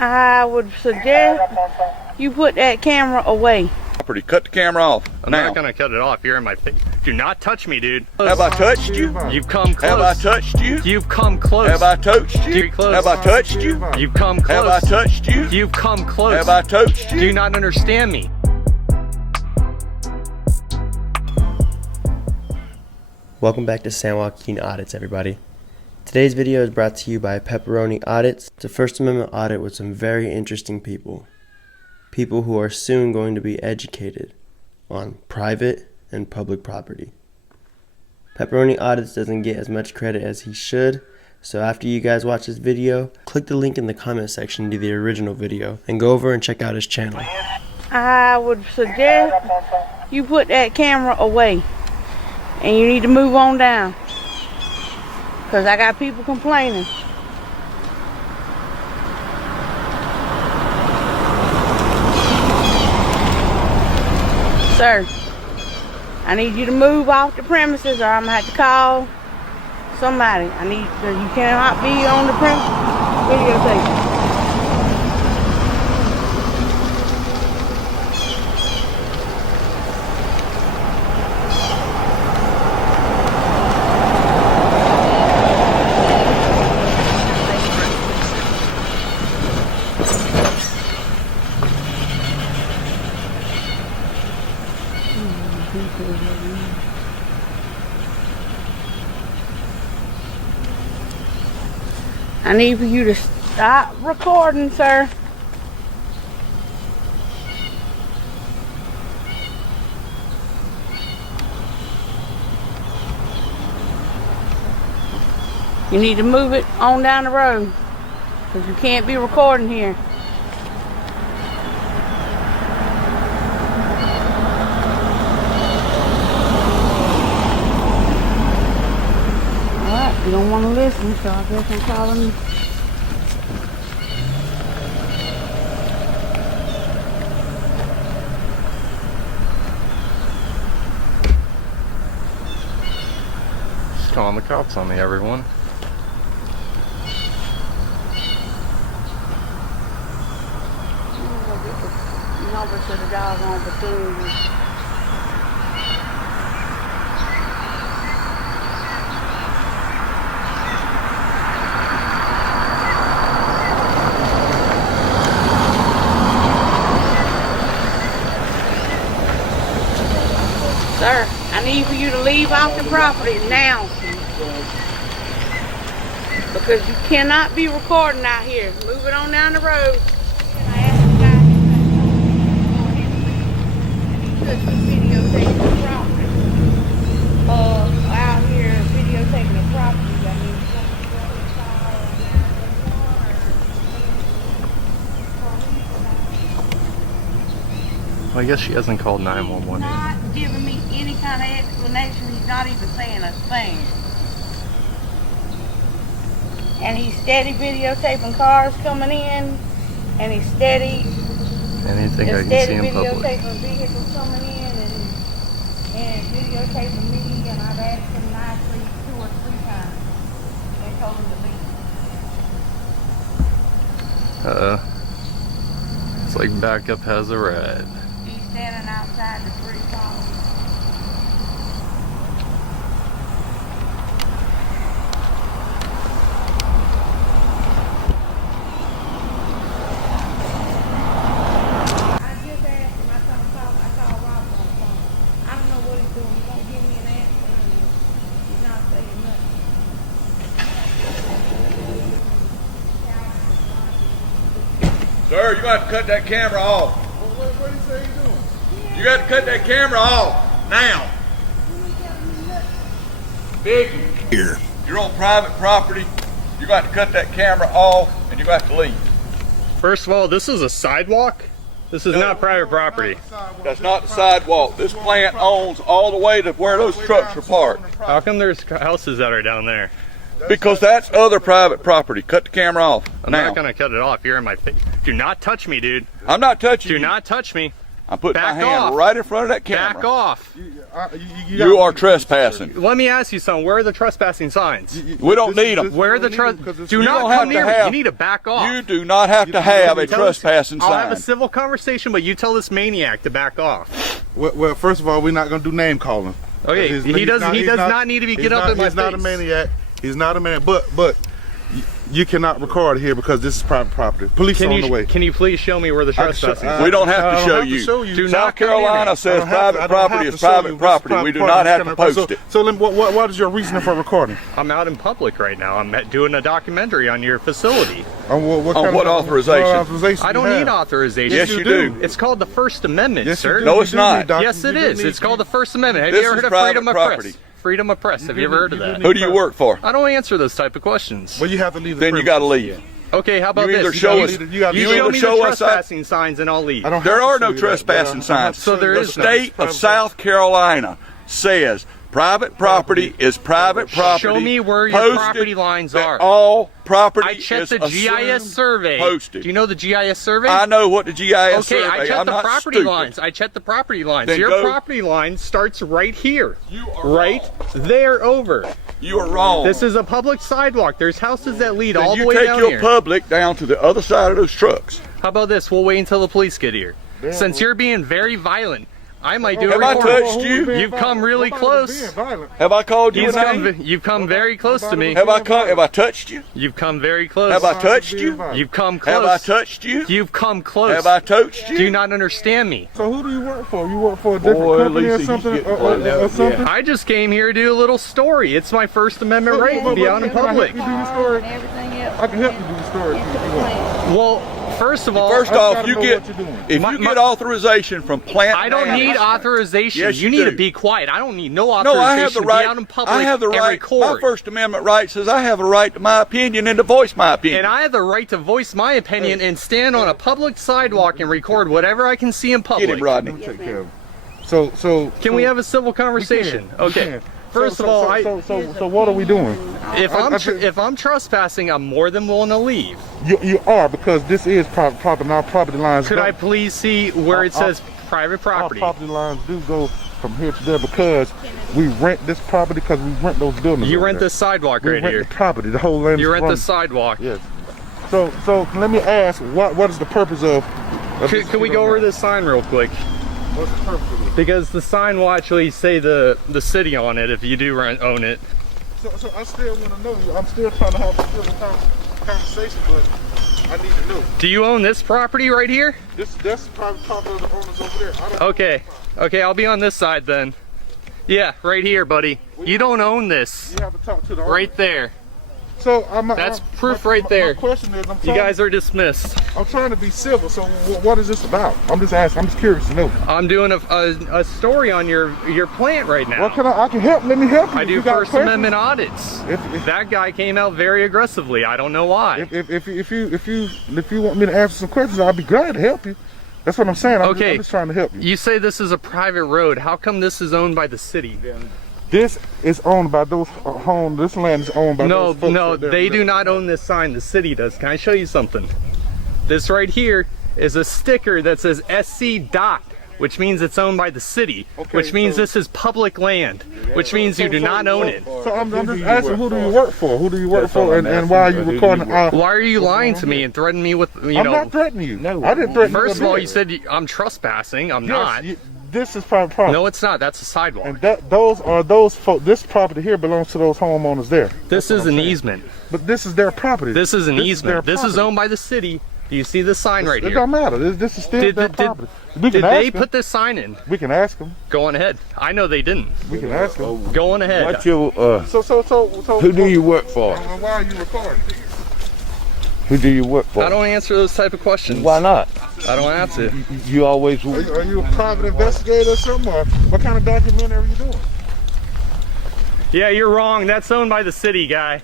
I would suggest you put that camera away. Cut the camera off. I'm not gonna cut it off. You're in my face. Do not touch me, dude. Have I touched you? You've come close. Have I touched you? You've come close. Have I touched you? Close. Have I touched you? You've come close. Have I touched you? You've come close. Have I touched you? Do you not understand me? Welcome back to San Joaquin Audits, everybody. Today's video is brought to you by Pepperoni Audits. It's a First Amendment audit with some very interesting people. People who are soon going to be educated on private and public property. Pepperoni Audits doesn't get as much credit as he should, so after you guys watch this video, click the link in the comment section to the original video and go over and check out his channel. I would suggest you put that camera away. And you need to move on down. Because I got people complaining. Sir, I need you to move off the premises or I'm going to have to call somebody. You cannot be on the premises. Videotape. I need for you to stop recording, sir. You need to move it on down the road, because you can't be recording here. You don't want to listen, so I guess I'm calling you. Just calling the cops on me, everyone. You know, but to the dog on the food. Sir, I need for you to leave off the property now. Because you cannot be recording out here. Move it on down the road. And I asked the guy if he could videotape the property. Out here videotaping the property. I mean, Well, I guess she hasn't called 911 yet. Not giving me any kind of explanation. He's not even saying a thing. And he's steady videotaping cars coming in, and he's steady. Anything I can see in public. Videotaping vehicles coming in, and videotaping me. And I've asked him nicely 2 or 3 times. They told him to leave. It's like backup has arrived. He's standing outside the 3 cars. I just asked him. I called Rob on the phone. I don't know what he's doing. He won't give me an answer. He's not saying nothing. Sir, you got to cut that camera off. What do you say you doing? You got to cut that camera off now. Biggie. Here. You're on private property. You got to cut that camera off and you got to leave. First of all, this is a sidewalk. This is not private property. That's not the sidewalk. This plant owns all the way to where those trucks are parked. How come there's houses that are down there? Because that's other private property. Cut the camera off I'm now. not gonna cut it off. You're in my face. Do not touch me, dude. I'm not touching Do you. not touch me. I'm putting my Back hand off. right in front of that camera. Back off. You are trespassing. Let me ask you something. Where are the trespassing signs? We don't need them. Where are the Do You not don't have come to near me. have- You need to back off. You do not have to have a trespassing I'll have a sign. civil conversation, but you tell this maniac to back off. Well, first of all, we're not gonna do name calling. Okay, he does not need to be get up in my face. He's not a maniac. He's not a man. But you cannot record here because this is private property. Police are on the way. Can you please show me where the trespassing is? We don't have to show you. South Carolina says private property is private property. We do not have to post it. So what is your reason for recording? I'm out in public right now. I'm doing a documentary on your facility. On what authorization? I don't need authorization. Yes, you do. It's called the First Amendment, sir. No, it's not. Yes, it is. It's called the First Amendment. Have This you ever is heard of freedom private of property. press? Freedom of press. Have you ever heard of that? Who do you work for? I don't answer those type of questions. Well, you have to leave. Then you got to leave. Okay, how about You this? either show us. You You show either me show the us that. trespassing signs and I'll leave. There are no trespassing signs. So there the is none. state of South Carolina says private property is private property. Show me where your Posted property lines that are. All property I checked is the GIS assumed survey. posted. Do you know the GIS survey? I know what the GIS Okay, survey. I checked I'm the not property stupid. lines. I checked the property lines. Then Your go- property line starts right here. You are Right there over. You are wrong. This is a public sidewalk. There's houses that lead all the you way take down your here. public down to the other side of those trucks. How about this? We'll wait until the police get here. Since you're being very violent, I might do a Have I report. touched you? You've come really close. Have I called you a name? You've come very close to me. Have I touched you? You've come very close. Have I touched you? You've come close. Have I touched you? You've come close. Have I touched you? Do you not understand me? So who do you work for? You work for a different Boy, company or Lisa, something? he's getting Or something? I just came here to do a little story. It's my First Amendment right to be out in public. Can I help you do the story? Everything else. I can help you do the story if you want. Well, first of all, First I just off, gotta you know get what you're doing. if you get authorization from plant. I don't need management- authorization. Yes, you you need do. to be quiet. I don't need no No, authorization I have the to right. be out in public I have the and right. My record. First Amendment right says I have a right to my opinion and to voice my opinion. And I have the right to voice my opinion and stand on a public sidewalk and record whatever I can see in public. Get him, Rodney. Take care of it. So Can we have a civil conversation? Okay. First of all, so what are we doing? if I'm trespassing, I'm more than willing to leave. You are, because this is private property. And our property lines. Could don't- I please see where it says private Our property? property lines do go from here to there because we rent this property because we rent those buildings. You over rent there. this sidewalk We right rent here. the property. The whole land. You is rent run- the sidewalk. Yes. So let me ask, what is the purpose of? Could we go over this sign real quick? What's the purpose of it? Because the sign will actually say the city on it if you do own it. So I still want to know you. I'm still trying to have a civil conversation, but I need to know. Do you own this property right here? That's private property of the owners over there. I don't Okay. Okay, I'll be on this side then. Yeah, right here, buddy. You don't own this. You have to talk to the owner. Right there. So That's proof right there. My question is, You guys are dismissed. I'm trying to be civil. So what is this about? I'm just asking. I'm just curious to know. I'm doing a story on your plant right now. What can I can help? Let me help you. I If do you got First questions. Amendment audits. If- That guy came out very aggressively. I don't know why. If you want me to answer some questions, I'll be glad to help you. That's what I'm saying. I'm Okay. just trying to help you. You say this is a private road. How come this is owned by the city? This is owned by those homes. This land is owned by No, those folks. no, right there. they do not own this sign. The city does. Can I show you something? This right here is a sticker that says SC dot, which means it's owned by the city, which means so- this is public land, which means you do not own it. So I'm just asking, who do you work for? Who do you work for? And why are you recording? Why are you lying to me and threatening me with, you I'm know? not threatening you. No. I didn't threaten you. First of all, one you bit. said I'm trespassing. I'm Yes, not. this is private property. No, it's not. That's a sidewalk. And those folk. This property here belongs to those homeowners there. This is an easement. But this is their property. This is an their easement. This is property. owned by the city. Do you see this sign right It here? don't matter. This is still Did- their did- property. We can Did ask they them. put this sign in? We can ask them. Go on ahead. I know they didn't. We can ask them. Go on ahead. What's your, So who do you work for? Why are you recording? Who do you work for? I don't answer those type of questions. Why not? I don't have to. You always, Are you a private investigator or something? Or what kind of documentary are you doing? Yeah, you're wrong. That's owned by the city, guy.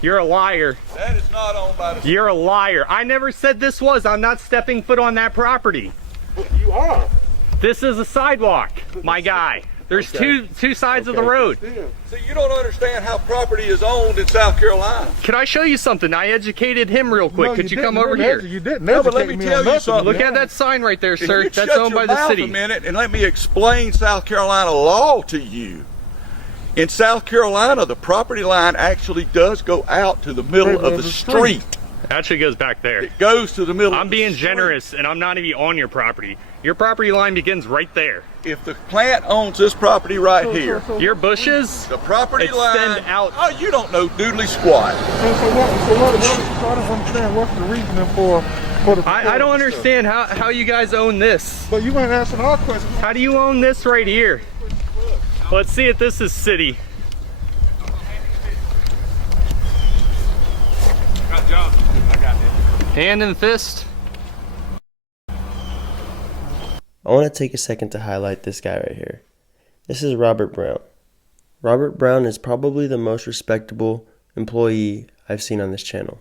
You're a liar. That is not owned by the. You're a liar. I never said this was. I'm not stepping foot on that property. But you are. This is a sidewalk, my guy. There's Okay. two sides of the road. See, you don't understand how property is owned in South Carolina. Can I show you something? I educated him real quick. No, Could you didn't come over really here? You didn't. No, but let me educate tell on you nothing. something. Look at that sign right there, Can sir. you That's shut owned your by the mouth city. a minute and let me explain South Carolina law to you. In South Carolina, the property line actually does go out to the middle of the street. Actually goes back there. It goes to the middle. I'm of the being street. generous, and I'm not even on your property. Your property line begins right there. If the plant owns this property right here, Your bushes the property extend line out. Oh, you don't know doodly squat. I don't understand what's the reasoning for the. I don't understand how you guys own this. But you weren't answering our question. How do you own this right here? Let's see if this is city. Hand and fist. I want to take a second to highlight this guy right here. This is Robert Brown. Robert Brown is probably the most respectable employee I've seen on this channel.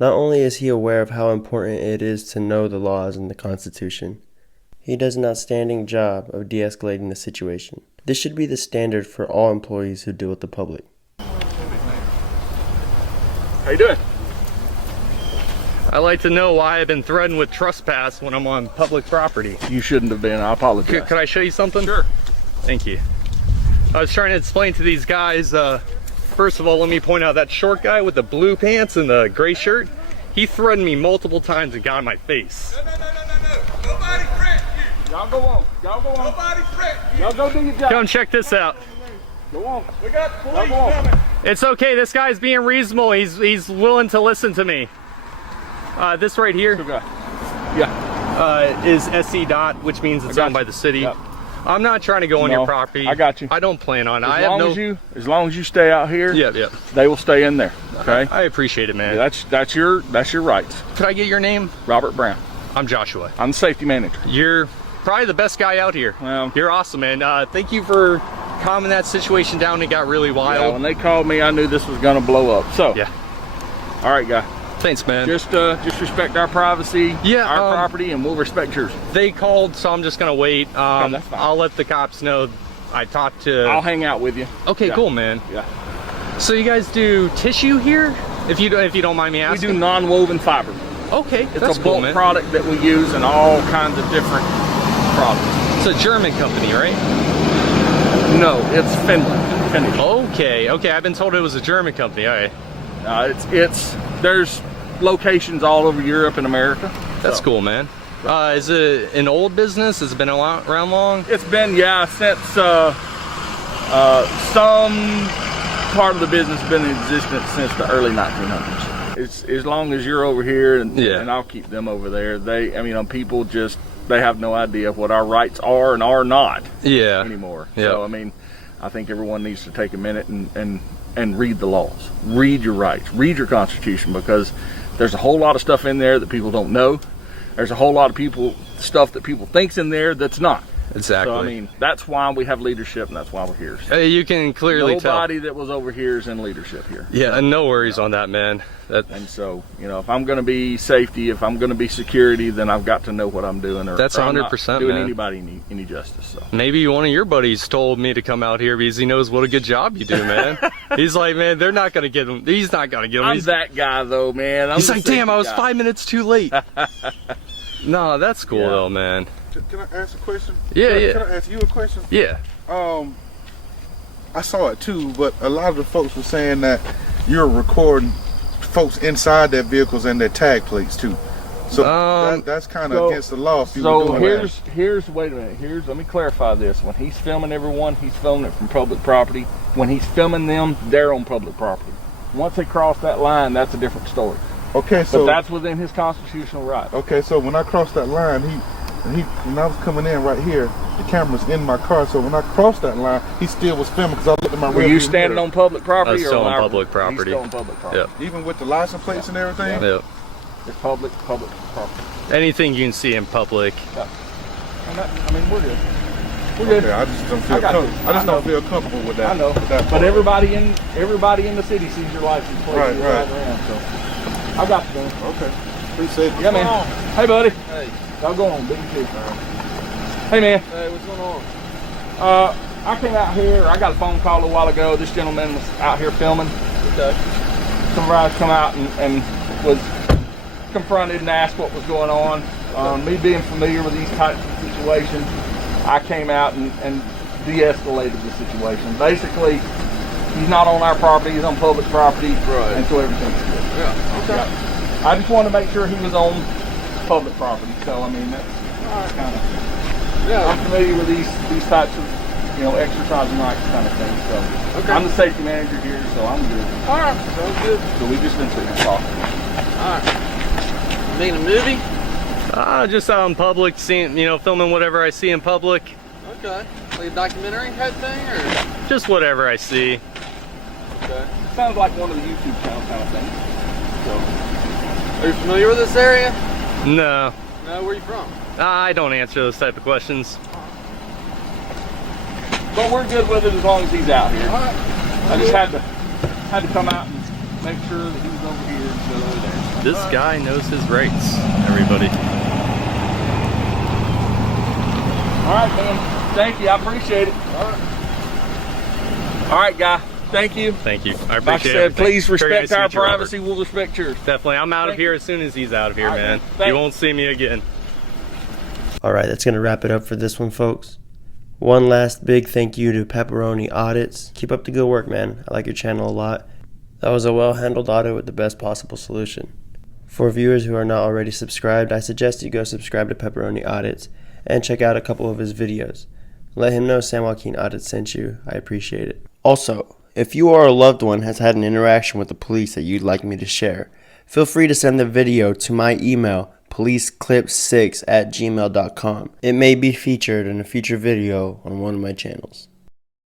Not only is he aware of how important it is to know the laws and the Constitution, he does an outstanding job of de-escalating the situation. This should be the standard for all employees who deal with the public. How you doing? I like to know why I've been threatened with trespass when I'm on public property. You shouldn't have been. I apologize. Could I show you something? Sure. Thank you. I was trying to explain to these guys, first of all, let me point out that short guy with the blue pants and the gray shirt, he threatened me multiple times and got in my face. No. Nobody threatened you. Y'all go on. Y'all go on. Nobody threatened you. Y'all go do your job. Come check this out. Go on. We got police Go on. coming. It's okay, this guy's being reasonable. He's willing to listen to me. This right here Yeah. is SC dot, which means it's owned by the city. Yep. I'm not trying to go on your No, property. I got you. I don't plan on. As long as you stay out here, Yep. they will stay in there. Okay. I appreciate it, man. That's your rights. Could I get your name? Robert Brown. I'm Joshua. I'm the safety manager. You're probably the best guy out here. Well, You're awesome, man. Thank you for calming that situation down. It got really yeah, wild. when they called me, I knew this was gonna blow up. So Yeah. all right, guy. Thanks, man. Just respect our privacy, Yeah, our property, and we'll respect yours. They called, so I'm just gonna wait. that's fine. I'll let the cops know. I talked to. I'll hang out with you. Okay, Yeah. cool, man. Yeah. So you guys do tissue here? If you don't mind me We asking. do non-woven fiber. Okay, It's that's a cool, bulk man. product that we use in all kinds of different products. It's a German company, right? No, it's Finland. Finnish. Okay. I've been told it was a German company. All right. There's locations all over Europe and America. That's cool, man. Is it an old business? Has it been around long? It's been, since some part of the business has been in existence since the early 1900s. It's as long as you're over here, and I'll keep them over there. People just, they have no idea what our rights are and are not anymore. Yeah. So, I think everyone needs to take a minute and read the laws. Read your rights. Read your Constitution, because there's a whole lot of stuff in there that people don't know. There's a whole lot of stuff that people think's in there that's not. Exactly. So, that's why we have leadership, and that's why we're here. So You can clearly tell. nobody that was over here is in leadership here. Yeah, and no worries on that, man. And so, if I'm going to be safety, if I'm going to be security, then I've got to know what I'm doing. That's I'm not 100%, doing man. anybody any justice. So. Maybe one of your buddies told me to come out here because he knows what a good job you do, man. He's like, man, they're not going to get him. He's not going to get him. I'm that guy, though, man. He's like, damn, I was 5 minutes too late. No, that's cool, though, man. Can I ask a question? Yeah. Can I ask you a question? Yeah. I saw it too, but a lot of the folks were saying that you're recording folks inside their vehicles and their tag plates too. So that's kind of against the law. If you were doing wait a minute. Let me clarify this. When he's filming everyone, he's filming it from public property. When he's filming them, they're on public property. Once they cross that line, that's a different story. Okay, so but that's within his constitutional right. Okay, so when I crossed that line, when I was coming in right here, the camera's in my car. So when I crossed that line, he still was filming because I looked at my. Were you standing on public property? That's still or on public property. He's still on public property. Yep. Even with the license plates and everything. Yep. It's public property. Anything you can see in public. Yep. We're good. We're good. Okay, I just don't feel I just don't feel comfortable with that. I know. With that but everybody in the city sees your license plate. Right. Around, so I got you, man. Okay. Appreciate it. Yeah, man. Hey, buddy. Hey. Y'all go on, big and Hey, man. Hey, what's going on? I came out here. I got a phone call a while ago. This gentleman was out here filming. Okay. Supervisor come out and was confronted and asked what was going on. Me being familiar with these types of situations, I came out and de-escalated the situation. Basically, he's not on our property, he's on public property, right, and so everything's good. Yeah, okay. Yeah. I just wanted to make sure he was on public property, so I mean, that's kind of, yeah. I'm familiar with these types of, exercising rights kind of things, so. Okay. I'm the safety manager here, so I'm good. All right, sounds good. So we just been sitting and talking. All right. Making a movie? Just out in public, seeing, filming whatever I see in public. Okay. Like a documentary type thing, or? Just whatever I see. Okay. Sounds like one of the YouTube channel kind of thing. So. Are you familiar with this area? No. No, where are you from? I don't answer those type of questions. But we're good with it as long as he's out here. All right. I just had to come out and make sure that he was over here instead of over there. This guy knows his rights, everybody. All right, man. Thank you. I appreciate it. All right, guy. Thank you. Thank you. I appreciate it. Like I said, everything. please Very respect nice our to meet you, Robert. privacy. We'll respect yours. Definitely. I'm out of here as soon as he's out of here, All right, man. man. You won't see me again. Alright, that's going to wrap it up for this one, folks. One last big thank you to Pepperoni Audits. Keep up the good work, man. I like your channel a lot. That was a well-handled audit with the best possible solution. For viewers who are not already subscribed, I suggest you go subscribe to Pepperoni Audits and check out a couple of his videos. Let him know San Joaquin Audits sent you. I appreciate it. Also, if you or a loved one has had an interaction with the police that you'd like me to share, feel free to send the video to my email, policeclip6@gmail.com. It may be featured in a future video on one of my channels.